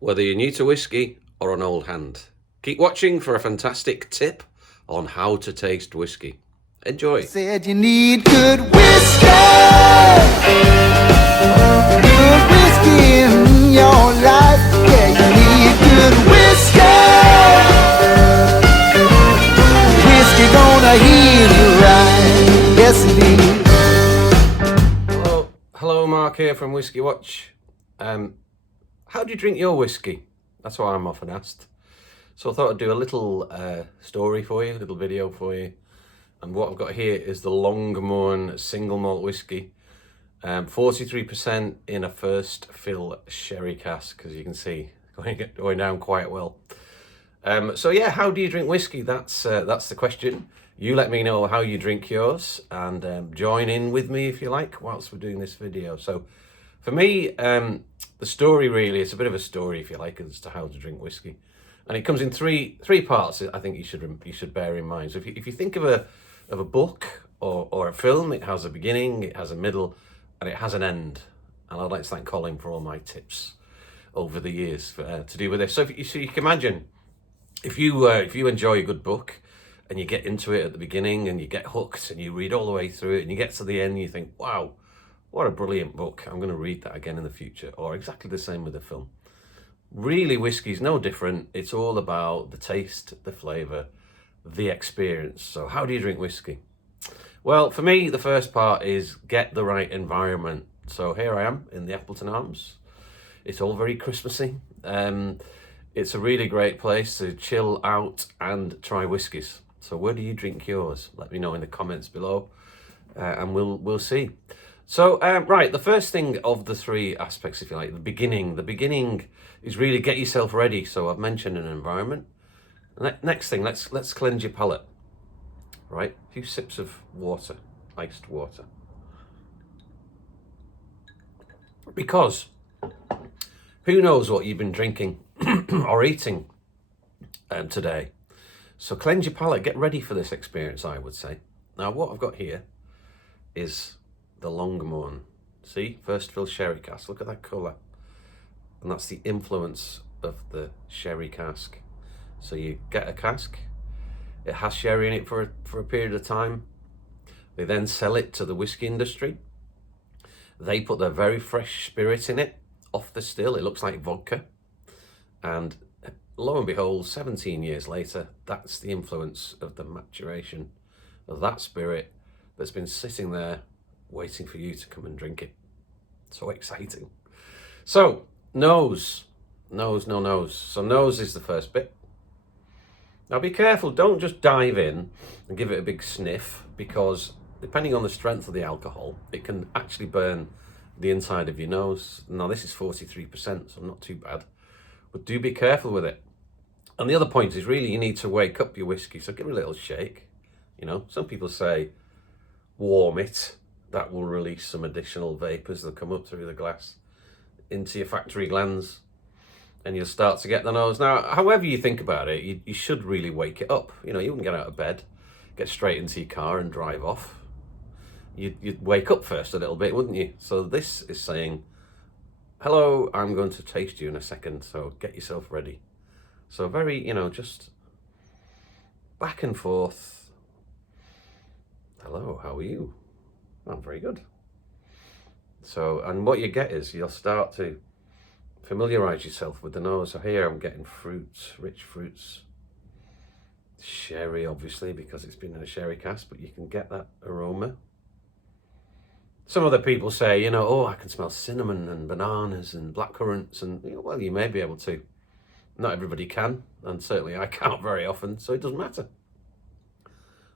whether you're new to whiskey or an old hand. Keep watching for a fantastic tip on how to taste whiskey. Enjoy. Said you need good whiskey, good whiskey in your life. Yeah, you need good whiskey. Whiskey gonna heal you right. Yes, indeed. Hello, Mark here from Whiskey Watch. How do you drink your whiskey? That's what I'm often asked. So I thought I'd do a little story for you, a little video for you. And what I've got here is the Longmorn single malt whiskey. 43% in a first fill sherry cask, as you can see, going down quite well. So yeah, how do you drink whiskey? That's the question. You let me know how you drink yours, and join in with me if you like whilst we're doing this video. So for me, the story really is a bit of a story, if you like, as to how to drink whiskey, and it comes in three parts. I think you should bear in mind. So if you think of a book or a film, it has a beginning, it has a middle, and it has an end. And I'd like to thank Colin for all my tips over the years to do with this. So you can imagine if you enjoy a good book and you get into it at the beginning and you get hooked and you read all the way through it and you get to the end and you think, wow, what a brilliant book. I'm going to read that again in the future. Or exactly the same with the film. Really, whiskey's no different. It's all about the taste, the flavour, the experience. So how do you drink whiskey? Well, for me, the first part is get the right environment. So here I am in the Appleton Arms. It's all very Christmassy. It's a really great place to chill out and try whiskies. So where do you drink yours? Let me know in the comments below, and we'll see. So right, the first thing of the three aspects, if you like, the beginning is really get yourself ready. So I've mentioned an environment. Next thing, let's cleanse your palate. Right, a few sips of water, iced water. Because who knows what you've been drinking or eating today. So cleanse your palate, get ready for this experience, I would say. Now what I've got here is the Longmorn. See, first fill sherry cask, look at that colour. And that's the influence of the sherry cask. So you get a cask, it has sherry in it for a period of time. They then sell it to the whiskey industry. They put their very fresh spirit in it, off the still. It looks like vodka. And lo and behold, 17 years later, that's the influence of the maturation of that spirit that's been sitting there waiting for you to come and drink it. So exciting. So, nose. So nose is the first bit. Now be careful, don't just dive in and give it a big sniff, because depending on the strength of the alcohol, it can actually burn the inside of your nose. Now this is 43%, so not too bad, but do be careful with it. And the other point is really you need to wake up your whiskey, so give it a little shake. You know, some people say warm it, that will release some additional vapours that come up through the glass into your factory glands, and you'll start to get the nose. Now, however you think about it, you should really wake it up. You know, you wouldn't get out of bed, get straight into your car and drive off. You'd wake up first a little bit, wouldn't you? So this is saying, hello, I'm going to taste you in a second, so get yourself ready. So very, you know, just back and forth. Hello, how are you? I'm very good. So, and what you get is you'll start to familiarise yourself with the nose. So here I'm getting fruits, rich fruits. Sherry, obviously, because it's been in a sherry cask, but you can get that aroma. Some other people say, you know, oh, I can smell cinnamon and bananas and blackcurrants, and you know, well, you may be able to. Not everybody can, and certainly I can't very often, so it doesn't matter.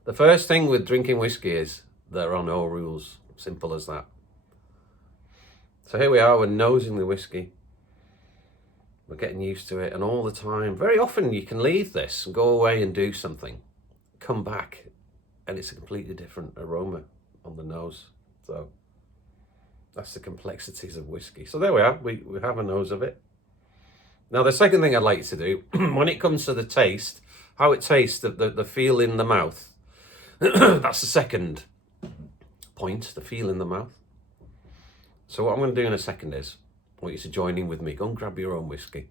The first thing with drinking whiskey is there are no rules. Simple as that. So here we are, we're nosing the whiskey. We're getting used to it, and all the time, very often you can leave this and go away and do something, come back, and it's a completely different aroma on the nose. So that's the complexities of whiskey. So there we are, we have a nose of it. Now the second thing I'd like you to do, when it comes to the taste, how it tastes, the feel in the mouth, that's the second point, the feel in the mouth. So what I'm going to do in a second is, I want you to join in with me. Go and grab your own whiskey.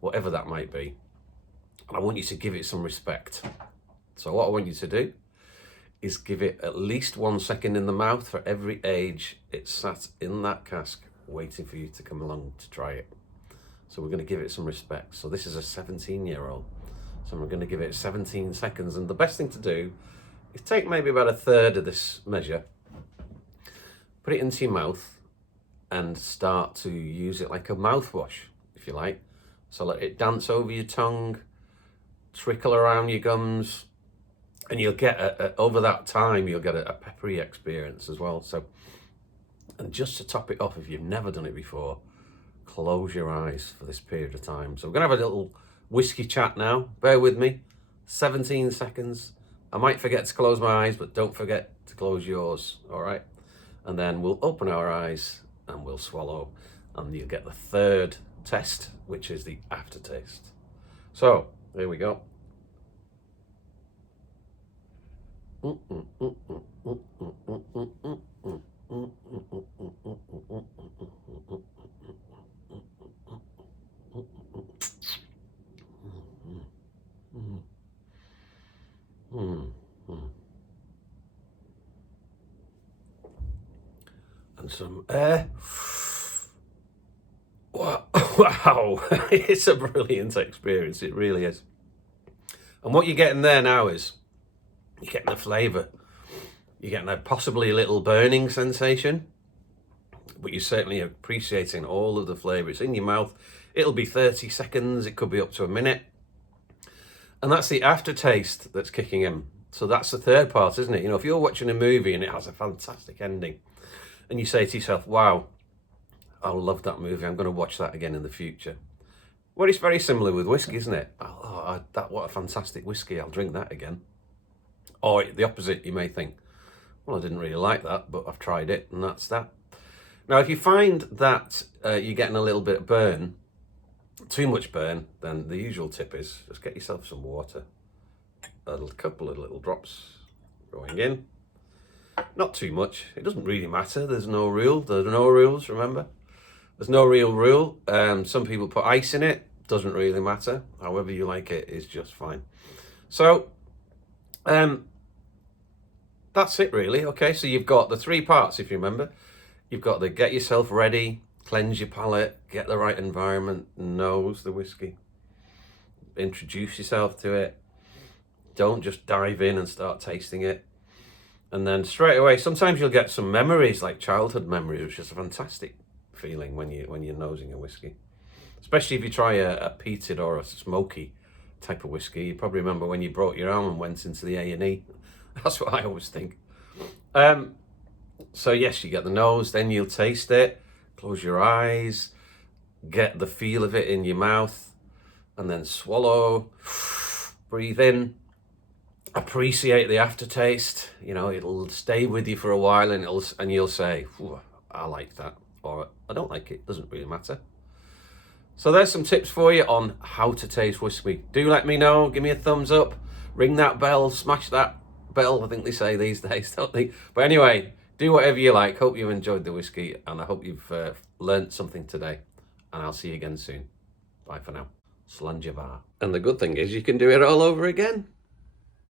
whatever that might be. And I want you to give it some respect. So what I want you to do is give it at least 1 second in the mouth for every age it's sat in that cask waiting for you to come along to try it. So we're going to give it some respect. So this is a 17-year-old. So we're going to give it 17 seconds. And the best thing to do is take maybe about a third of this measure, put it into your mouth and start to use it like a mouthwash, if you like. So let it dance over your tongue, trickle around your gums, and you'll get, over that time, you'll get a peppery experience as well. So, and just to top it off, if you've never done it before, close your eyes for this period of time. So we're going to have a little whiskey chat now. Bear with me. 17 seconds. I might forget to close my eyes, but don't forget to close yours, all right? And then we'll open our eyes and we'll swallow, and you'll get the third test, which is the aftertaste. So, here we go. And some air. Wow, it's a brilliant experience, it really is. And what you're getting there now is, you're getting the flavour. You're getting possibly a little burning sensation, but you're certainly appreciating all of the flavour. It's in your mouth. It'll be 30 seconds, it could be up to a minute. And that's the aftertaste that's kicking in. So that's the third part, isn't it? You know, if you're watching a movie and it has a fantastic ending, and you say to yourself, wow, I love that movie, I'm going to watch that again in the future. Well, it's very similar with whiskey, isn't it? Oh, what a fantastic whiskey, I'll drink that again. Or the opposite, you may think, well, I didn't really like that, but I've tried it, and that's that. Now, if you find that you're getting a little bit of burn, too much burn, then the usual tip is just get yourself some water. A couple of little drops going in. Not too much. It doesn't really matter. There's no rule. There are no rules, remember? There's no real rule. Some people put ice in it. Doesn't really matter. However you like it is just fine. So, that's it really. Okay, so you've got the three parts, if you remember. You've got the get yourself ready, cleanse your palate, get the right environment, nose the whiskey, introduce yourself to it. Don't just dive in and start tasting it. And then straight away, sometimes you'll get some memories, like childhood memories, which is a fantastic feeling when you're nosing a whiskey. Especially if you try a peated or a smoky type of whiskey. You probably remember when you brought your own and went into the A&E. That's what I always think. So yes, you get the nose, then you'll taste it. Close your eyes, get the feel of it in your mouth, and then swallow, breathe in, appreciate the aftertaste. You know, it'll stay with you for a while, and you'll say, I like that, or I don't like it, doesn't really matter. So there's some tips for you on how to taste whiskey. Do let me know, give me a thumbs up, ring that bell, smash that bell, I think they say these days, don't they? But anyway, do whatever you like. Hope you enjoyed the whiskey, and I hope you've learnt something today. And I'll see you again soon. Bye for now. Slàinte mhath. And the good thing is you can do it all over again.